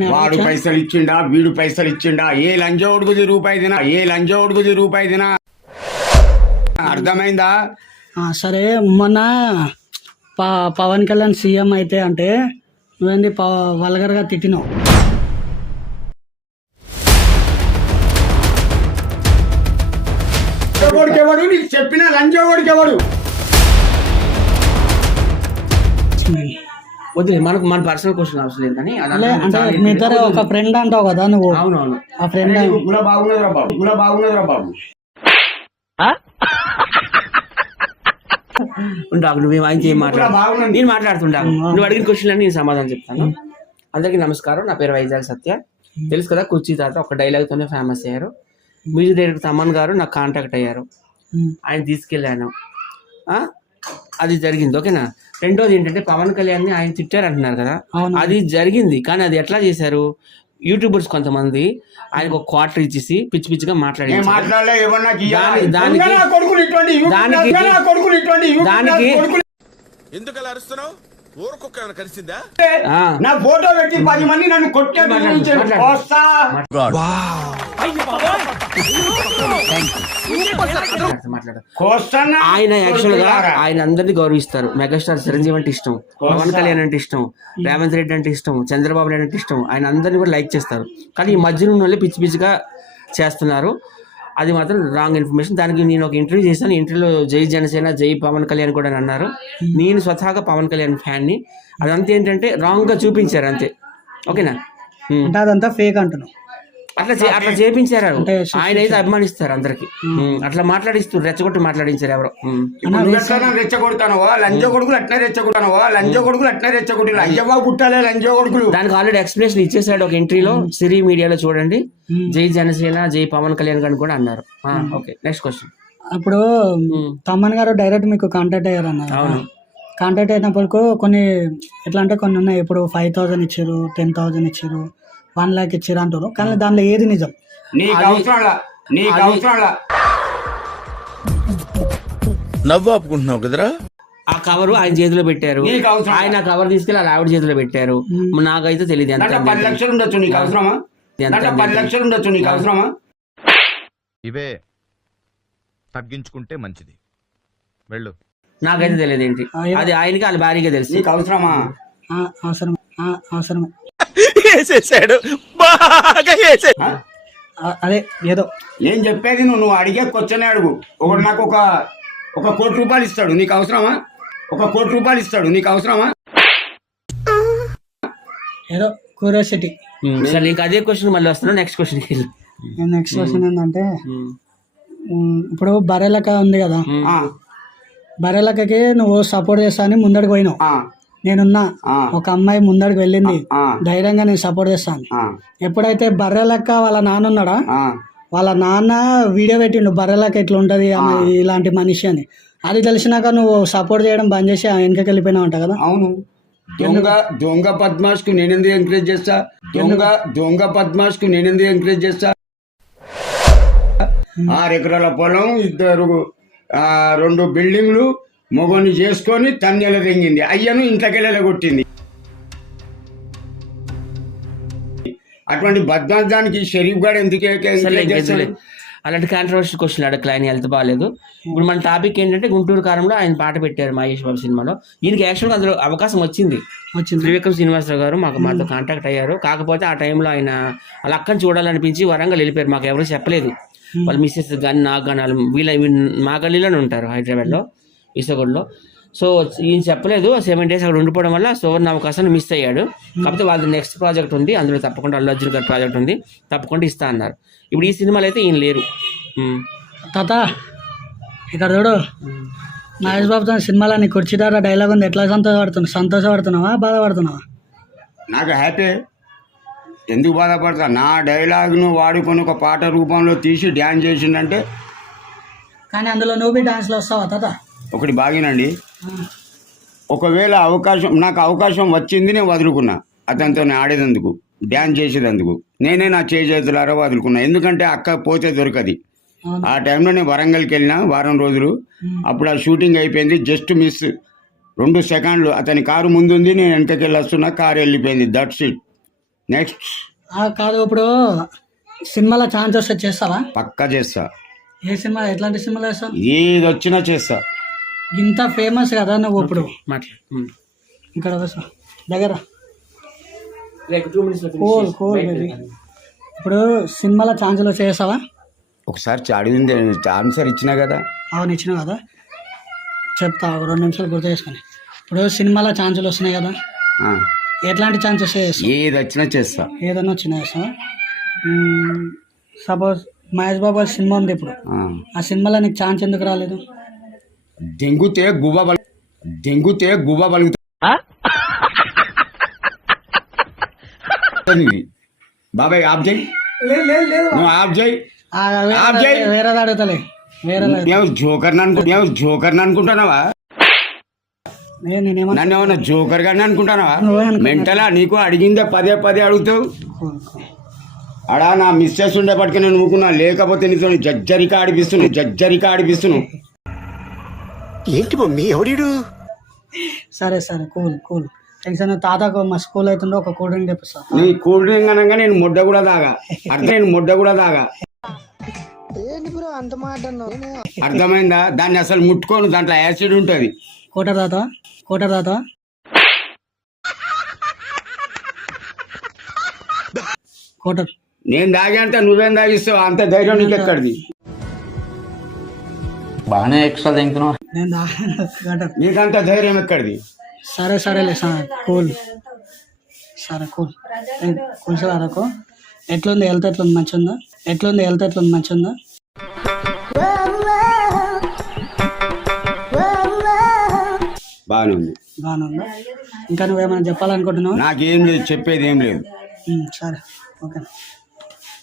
అని వాడు పైసలు ఇచ్చిండా వీడు పైసలు ఇచ్చిండా ఏ లంజోడుగుది రూపాయి తినా అర్థమైందా? సరే మొన్న పవన్ కళ్యాణ్ సీఎం అయితే అంటే నువ్వేంది వల్గర్గా తిట్టినావు. ఎవడు నీకు చెప్పిన లంజోడికి ఎవడు? వద్దు, మనకు మన పర్సనల్ క్వశ్చన్ అవసరం లేదు కానీ అంటే మీ ఇద్దరు ఒక ఫ్రెండ్ అంటావు కదా నువ్వు. అవునవును, ఆ ఫ్రెండ్ బాగున్నదిరా బాబు ఉంటాకు. నువ్వు ఆయన ఏం మాట్లాడు, నేను మాట్లాడుతుంటా. నువ్వు అడిగిన క్వశ్చన్ అని నేను సమాధానం చెప్తాను. అందరికీ నమస్కారం, నా పేరు వైజాగ్ సత్య. తెలుసు కదా, కుర్చీ తాత ఒక డైలాగ్తోనే ఫేమస్ అయ్యారు. మ్యూజిక్ డైరెక్టర్ తమన్ గారు నాకు కాంటాక్ట్ అయ్యారు, ఆయన తీసుకెళ్ళాను, అది జరిగింది. ఓకేనా. రెండోది ఏంటంటే పవన్ కళ్యాణ్ ని ఆయన తిట్టారు అంటున్నారు కదా, అది జరిగింది. కానీ అది ఎట్లా చేశారు, యూట్యూబర్స్ కొంతమంది ఆయనకు ఒక క్వార్టర్ ఇచ్చేసి పిచ్చి పిచ్చిగా మాట్లాడారు. ఎందుకు అలా అరుస్తున్నావు? ఊరుకొక్క కలిసిందా? నా ఫోటో పెట్టి 10 మంది నన్ను కొట్టారు. ఆయన యాక్చువల్ గా ఆయన అందరినీ గౌరవిస్తారు. మెగాస్టార్ చిరంజీవి అంటే ఇష్టం, పవన్ కళ్యాణ్ అంటే ఇష్టం, రేవంత్ రెడ్డి అంటే ఇష్టం, చంద్రబాబు నాయుడు అంటే ఇష్టం. ఆయన అందరినీ కూడా లైక్ చేస్తారు. కానీ ఈ మధ్యలో ఉన్న వాళ్ళే పిచ్చి పిచ్చిగా చేస్తున్నారు. అది మాత్రం రాంగ్ ఇన్ఫర్మేషన్. దానికి నేను ఒక ఇంటర్వ్యూ చేశాను. ఇంటర్వ్యూలో జై జనసేన, జై పవన్ కళ్యాణ్ కూడా అన్నారు. నేను స్వతహాగా పవన్ కళ్యాణ్ ఫ్యాన్ని. అదంతా ఏంటంటే రాంగ్ గా చూపించారు అంతే. ఓకేనా. అంటే అదంతా ఫేక్ అంటున్నావు. అట్లా చేపించారు. ఆయన అయితే అభిమానిస్తారు అందరికి. అట్లా మాట్లాడిస్తూ రెచ్చగొట్టి మాట్లాడించారు ఎవరో. రెచ్చగొడతానవా లంజో కొడుకులు అట్నే రెచ్చగొట్టిన అయ్యవ్వ పుట్టాలే లంజో కొడుకులు. దానికి ఆల్రెడీ ఎక్స్ప్లెనేషన్ ఇచ్చేసాడు ఒక ఎంట్రీలో. సిరి మీడియాలో చూడండి. జై జనసేన, జై పవన్ కళ్యాణ్ గారిని కూడా అన్నారు. Okay, next question. అప్పుడు తమ్మన్ గారు డైరెక్ట్ మీకు కాంటాక్ట్ అయ్యారు అన్నారు. అవును, కాంటాక్ట్ అయినప్పుడు కొన్ని ఎట్లా అంటే కొన్ని ఉన్నాయి. ఇప్పుడు 5,000 ఇచ్చారు, 10,000 ఇచ్చారు, 1 lakh ఇచ్చారు అంటారు. కానీ దానిలో ఏది నిజం? నవ్వు ఆపుకుంటున్నావు కదరా. ఆ కవర్ ఆయన చేతిలో పెట్టారు. ఆయన కవర్ తీసుకెళ్ళి అలా ఆవిడ చేతిలో పెట్టారు. నాకైతే తెలియదు. ఎంత 10 లక్షలు ఉండొచ్చు, నీకు అవసరమా? 10 లక్షలు ఉండొచ్చు, నీకు అవసరమా? ఇవే తగ్గించుకుంటే మంచిది, వెళ్ళు. నాకైతే తెలియదు ఏంటి అది. ఆయనకి వాళ్ళ భార్యగా తెలుసు. నీకు అవసరమా? అవసరమే. అదే ఏదో ఏం చెప్పేది నువ్వు అడిగే క్వశ్చన్ అడుగు. ఒకటి నాకు ఒక 1 కోటి రూపాయలు ఇస్తాడు, నీకు అవసరమా? 1 కోటి రూపాయలు ఇస్తాడు, నీకు అవసరమా? ఏదో క్యూరియాసిటీ. సరే, నీకు అదే క్వశ్చన్ మళ్ళీ వస్తున్నా. నెక్స్ట్ క్వశ్చన్ ఏంటంటే ఇప్పుడు బర్రెలక ఉంది కదా, బర్రెలకకి నువ్వు సపోర్ట్ చేస్తా అని ముందడికి పోయినావు. నేనున్నా, ఒక అమ్మాయి ముందడికి వెళ్ళింది, ధైర్యంగా నేను సపోర్ట్ చేస్తాను. ఎప్పుడైతే బర్రెలక్క వాళ్ళ నాన్న ఉన్నాడా, వాళ్ళ నాన్న వీడియో పెట్టిండు బర్రెలక్క ఎట్లా ఉంటది ఇలాంటి మనిషి అని. అది తెలిసినాక నువ్వు సపోర్ట్ చేయడం బంద్ చేసి వెనకకి వెళ్ళిపోయినావు అంట కదా. అవును, దొంగ పద్మాష్ కు నేనెందుకు ఎంకరేజ్ చేస్తా? దొంగ పద్మాష్ కు నేనెందుకు ఎంకరేజ్ చేస్తా? 6 ఎకరాల పొలం, 2 బిల్డింగ్లు మొగోని చేసుకొని తన్నెల తెంగింది. అయ్యను ఇంట్లోకెళ్ళ కొట్టింది. అటువంటి బద్మాదానికి షరీఫ్ గారు ఎందుకు అలాంటి కాంట్రవర్షియల్ క్వశ్చన్ అడగల. ఆయన హెల్త్ బాగాలేదు. ఇప్పుడు మన టాపిక్ ఏంటంటే గుంటూరు కారంలో ఆయన పాట పెట్టారు మహేష్ బాబు సినిమాలో. ఈయనకి యాక్చువల్గా అందులో అవకాశం వచ్చింది. త్రివిక్రమ్ శ్రీనివాసరావు గారు మాతో కాంటాక్ట్ అయ్యారు. కాకపోతే ఆ టైంలో ఆయన వాళ్ళ అక్కని చూడాలనిపించి వరంగల్ వెళ్ళిపోయారు. మాకు ఎవరు చెప్పలేదు. వాళ్ళ మిస్సెస్ కానీ నాకు కానీ వీళ్ళ మా గల్లీలోనే ఉంటారు, హైదరాబాద్లో, ఇసగూడలో. సో ఈయన చెప్పలేదు. 7 days అక్కడ ఉండిపోవడం వల్ల సువర్ణ అవకాశాన్ని మిస్ అయ్యాడు. కాకపోతే వాళ్ళది నెక్స్ట్ ప్రాజెక్ట్ ఉంది, అందులో తప్పకుండా అల్లు అర్జున్ గారి ప్రాజెక్ట్ ఉంది, తప్పకుండా ఇస్తా అన్నారు. ఇప్పుడు ఈ సినిమాలో అయితే ఈయన లేరు. తాత ఇక్కడ చూడు, మహేష్ బాబుతో సినిమాలో నీ కుర్చీదార డైలాగ్ ఉంది. ఎట్లా సంతోషపడుతున్నావా బాధపడుతున్నావా? నాకు హ్యాపీ. ఎందుకు బాధపడతా? నా డైలాగ్ను వాడుకొని ఒక పాట రూపంలో తీసి డ్యాన్స్ చేసిందంటే. కానీ అందులో నువ్వు డాన్స్లో వస్తావా తాత? ఒకటి బాగినండి, ఒకవేళ నాకు అవకాశం వచ్చింది, నేను వదులుకున్నా అతనితో ఆడేదందుకు, డ్యాన్స్ చేసేదందుకు. నేనే నా చేతులారా వదులుకున్నా. ఎందుకంటే అక్క పోతే దొరకది. ఆ టైంలో నేను వరంగల్కి వెళ్ళిన వారం రోజులు. అప్పుడు ఆ షూటింగ్ అయిపోయింది. జస్ట్ మిస్ 2 సెకండ్లు. అతని కారు ముందుంది, నేను వెనకకి వెళ్ళి వస్తున్నా, కారు వెళ్ళిపోయింది. That's it. నెక్స్ట్ కాదు ఇప్పుడు సినిమాలో ఛాన్స్ వస్తే చేస్తావా? పక్కా చేస్తా. ఏ సినిమా, ఎట్లాంటి సినిమాలు వేస్తావు? ఏది వచ్చినా చేస్తా. ఇంత ఫేమస్ కదా నువ్వు ఇప్పుడు. మాట్లాడు. ఇక్కడ వస్తా దగ్గర. Like 2 minutes లో Cool, finish cool, చేయి. baby. ఇప్పుడు సినిమాలో ఛాన్స్లో చేస్తావా? ఒకసారి అడిగింది ఆన్సర్ ఇచ్చినా కదా. అవును ఇచ్చిన కదా. చెప్తా 2 నిమిషాలు గుర్తు చేసుకొని. ఇప్పుడు సినిమాలో ఛాన్సులు వస్తున్నాయి కదా, ఆ, ఎట్లాంటి ఛాన్సెస్ చేస్తావు? ఏది వచ్చినా చేస్తా. ఏదన్నా వచ్చినా చేస్తావా? సపోజ్ మహేష్ బాబు గారి సినిమా ఉంది ఇప్పుడు, ఆ. ఆ సినిమాలో నీకు ఛాన్స్ ఎందుకు రాలేదు? దెంగుతే గువ్వ బలుగుతుంది. బాబాయ్ ఆఫ్ చేయి, నువ్వు ఆఫ్ చేయి. వేరేది అడుగుతలే, మేము జోకర్ని అనుకుంటున్నావా? నేనేమన్నా నన్ను ఏమన్నా జోకర్ గాని అనుకుంటున్నావా? మెంటలా నీకు? అడిగిందే పదే పదే అడుగుతావు. అడా నా మిస్సెస్ ఉండేపటికి నేను ఊరుకున్నా, లేకపోతే నీతో జజ్జరిక ఆడిపిస్తున్నావు. ఏంటి మమ్మీ ఎవడు? సరే సరే కూల్ కూల్. ఎగ్జామ్ తాతకు మా స్కూల్ అవుతుండే ఒక కూల్ డ్రింక్ తెప్పిస్తా. నీ కూల్ డ్రింక్ అనగా నేను మొడ్డ కూడా తాగా. అర్థమైందా? దాన్ని అసలు ముట్టుకోను, దాంట్లో యాసిడ్ ఉంటది. కోటర్ తాత కోటర్. నేను తాగేంత నువ్వేం తాగిస్తావు? అంత ధైర్యం నీకు ఎక్కడిది? బాగానే ఎక్స్ట్రా తింటున్నావు. నేను తాగాను కోటర్. నీకంత ధైర్యం ఎక్కడిది? సరేలే సార్ కూల్. సరే కూల్ కొంచెం అరకు. ఎట్లుంది హెల్త్? ఎట్లుంది? మంచిగా ఉందా? బాగానే ఉంది. బాగానుందా? ఇంకా నువ్వేమైనా చెప్పాలనుకుంటున్నావా? నాకేం లేదు, చెప్పేది ఏం లేదు. సరే ఓకే.